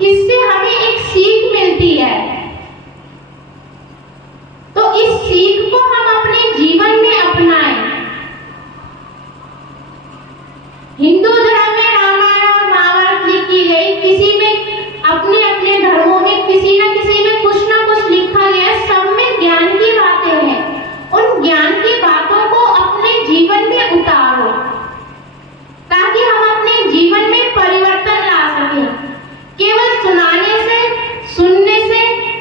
इससे हमें एक सीख मिलती है। तो इस सीख को हम अपने जीवन में अपनाएं। हिंदू धर्म में रामायण और महाभारत लिखी गई, किसी में अपने अपने धर्मों में किसी न किसी में कुछ ना कुछ लिखा गया, सब में ज्ञान की बातें हैं। उन ज्ञान की बातों को अपने जीवन में उतारो ताकि हम अपने जीवन में परिवर्तन ला सकें। केवल सुनाने से, सुनने से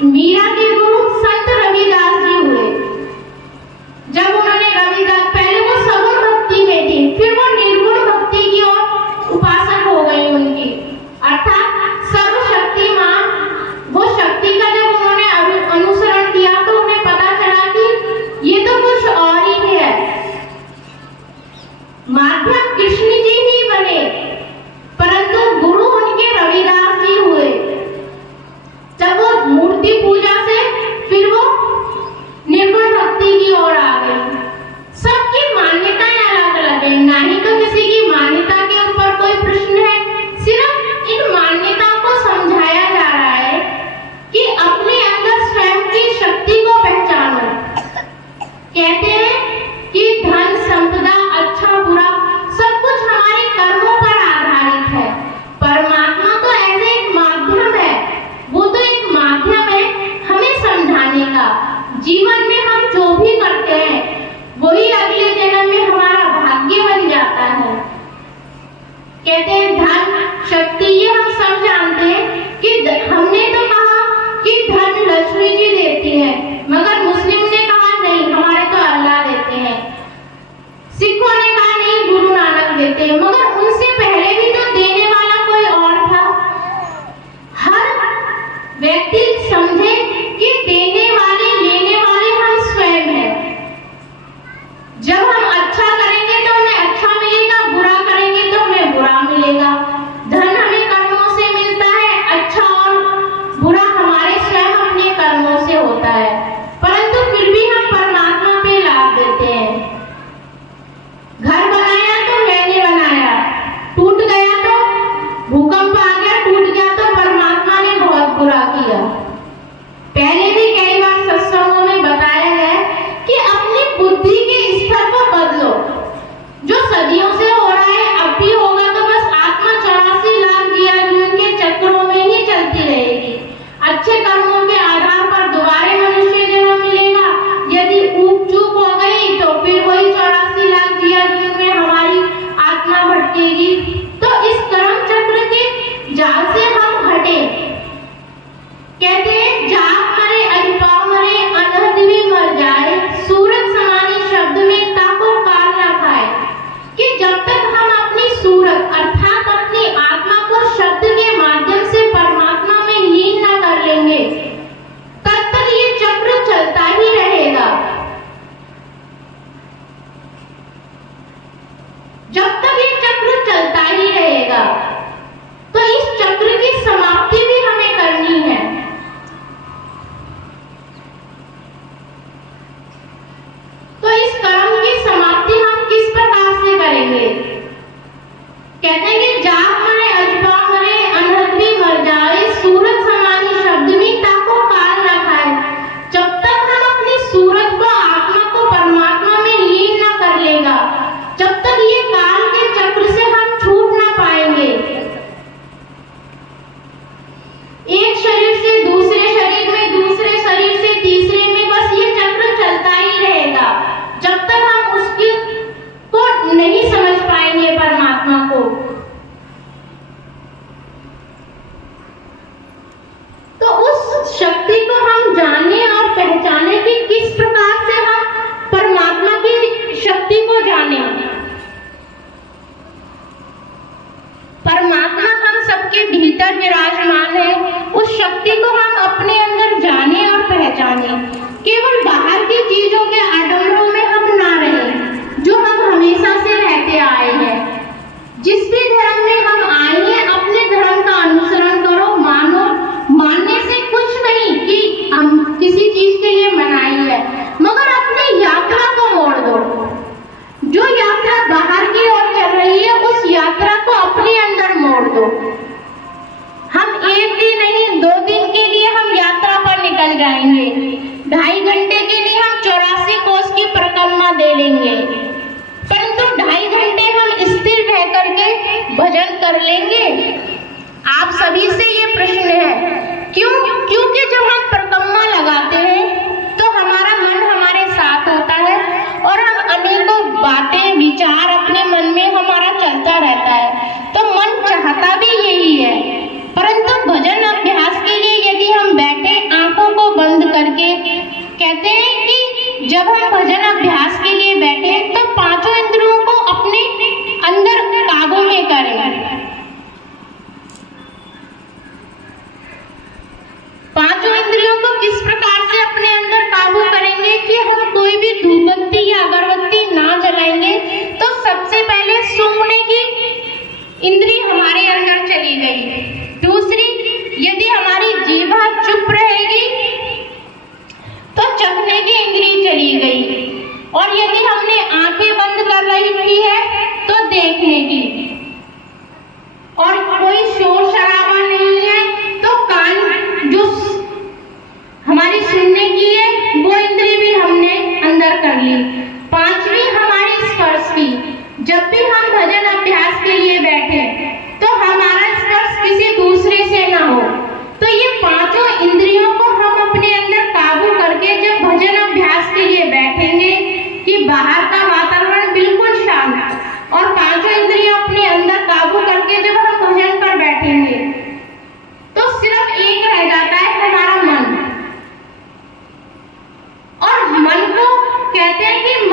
मीरा के गुरु संत रविदास जी हुए। जब उन्होंने रविदास, पहले वो सगुण भक्ति में थी, फिर वो निर्गुण भक्ति की ओर उपासक हो गई उनकी, अर्थात सर्वशक्तिमान वो शक्ति का जब उन्होंने अनुसरण किया तो उन्हें पता चला कि ये तो कुछ और ही है। माध्यम कृष्ण जी ही बने, परंतु गुरु उनके रविदास जी हुए। जब वो मूर्ति पूजा से फिर वो निर्गुण भक्ति की ओर आ गए। सबकी मान्यताएं अलग अलग है, ना ही तो किसी की मान्यता के ऊपर कोई प्रश्न है, सिर्फ इन मान्यताओं को समझाया जा रहा है कि अपने अंदर स्वयं की शक्ति को पहचानो। कहते हैं कि धन संपदा अच्छा बुरा सब कुछ हमारे कर्मों पर आधारित है। परमात्मा तो ऐसे एक माध्यम है, वो तो एक माध्यम है हमें समझाने का। जीवन में हम जो भी करते हैं वही अगले जन्म में हमारा भाग्य बन जाता है। कहते हैं धन शक्ति, ये हम सब जानते हैं कि हमने तो कहा कि धन लक्ष्मी जी देती है, मगर मुस्लिम ने कहा नहीं, हमारे तो अल्लाह देते हैं। सिखों ने कहा नहीं, गुरु नानक देते हैं, मगर उनसे पहले भी तो देने वाला कोई और था। हर व्यक्ति समझे कि देने वाले लेने वाले हम स्वयं हैं। जब हम अच्छा करेंगे तो हमें अच्छा मिलेगा, बुरा करेंगे तो हमें बुरा मिलेगा। धन हमें कर्मों से मिलता है, अच्छा और बुरा हमारे स्वयं अपने कर्मों से होता है, परंतु फिर भी हम परमात्मा पे लाभ देते हैं। घर बनाया तो मैंने बनाया, टूट गया तो भूकंप आ गया, टूट गया तो परमात्मा ने बहुत बुरा किया। पहले भी कई बार सत्संगों में बताया है कि अपनी बुद्धि के स्तर को बदलो। जो सदियों से हो रहा है अब भी होगा, तो बस आत्मा 84 लाख जिया जीवन के चक्रों में ही चलती रहेगी। अच्छे कर्मों के आधार पर दोबारा मनुष्य जन्म मिलेगा, यदि ऊप चूक हो गई तो फिर वही 84 लाख जिया जीवन में हमारी आत्मा भटकेगी। तो इस कर्म चक्र के जाल से हम हटे। कहते हैं जाग मरे अजपाव मरे अनहद भी मर जाए, सूरत समानी शब्द में ताको काल न खाए। कि जब तक हम अपनी सूरत अर्थात अपनी आत्मा को शब्द के माध्यम से परमात्मा में लीन न कर लेंगे, तब तक ये चक्र चलता ही रहेगा। जब तक ये चक्र चलता ही रहेगा, तो इस चक्र की समाप्ति भी हमें करनी है। तो इस कर्म की समाप्ति हम किस प्रकार से करेंगे? कहते हैं कि जाग मरे अजबा मरे अनहद भी मर जाए, सूरत समानी शब्द में ताको काल न खाए। जब तक हम अपनी सूरत को आत्मा को परमात्मा में लीन न कर लेगा, जब तक ये काल के चक्र से हम छूट ना पाएंगे। एक शरीर से दूसरे शरीर में, दूसरे शरीर से तीसरे में, बस ये चक्र चलता ही रहेगा जब तक हम उसकी को नहीं समझ पाएंगे परमात्मा को। तो उस शक्ति को हम जाने और पहचाने कि किस प्रकार से हम परमात्मा की शक्ति को जाने। परमात्मा हम सबके भीतर विराजमान है, उस शक्ति को हम अपने अंदर जाने और पहचाने। केवल बाहर की चीजों के आडंबरों में हम ना रहें जो हम हमेशा से रहते आए हैं। जिस भी धर्म में हम आए हैं, अपने धर्म का अनुसरण करो, मानो। मानने से कुछ नहीं कि हम किसी चीज के लिए मनाई है, मगर अपनी यात्रा को मोड़ दो। जो यात्रा बाहर की ओर चल रही है, उस यात्रा को अपने अंदर मोड़ दो। हम एक दिन नहीं, 2 दिन के लिए हम यात्रा पर निकल जाएंगे, 2.5 घंटे के लिए हम 84 कोस की परिक्रमा दे लेंगे, परंतु 2.5 घंटे हम स्थिर रह करके भजन कर लेंगे। आप सभी से ये प्रश्न है, क्यों? क्योंकि जब हम परिक्रमा लगाते हैं तो हमारा मन हमारे साथ होता है और हम अनेकों बातें विचार अपने मन में हमारा चलता रहता है। तो मन चाहता भी यही है, परंतु भजन अभ्यास के लिए यदि हम बैठे, आंखों जब हम भजन अभ्यास के लिए बैठे तो पांचों इंद्रियों को अपने अंदर काबू में करें। पांचों इंद्रियों को किस प्रकार से अपने अंदर काबू करेंगे कि हम कोई भी धूपबत्ती या अगरबत्ती ना जलाएंगे तो सबसे पहले सूंघने की इंद्री हमारे अंदर चली गई। दूसरी, यदि हमारी जीवा चुप रहेगी तो चखने की इंद्री चली गई, और यदि हमने आंखें बंद कर रखी है तो देखने की, और कोई शोर शराबा नहीं है तो कान जो हमारी सुनने की है वो इंद्री भी हमने अंदर कर ली। पांचवी हमारी स्पर्श की। जब भी हम भजन अभ्यास के लिए बैठे तो हमारा स्पर्श किसी दूसरे से ना हो। तो ये पांचों इंद्रियों को हम अपने अंदर काबू करके जब भजन अभ्यास के लिए बैठेंगे कि बाहर का वातावरण बिल्कुल शांत और पांचों इंद्रियों अपने अंदर काबू करके जब हम भजन पर बैठेंगे तो सिर्फ एक रह जाता है, हमारा मन। और मन को कहते हैं कि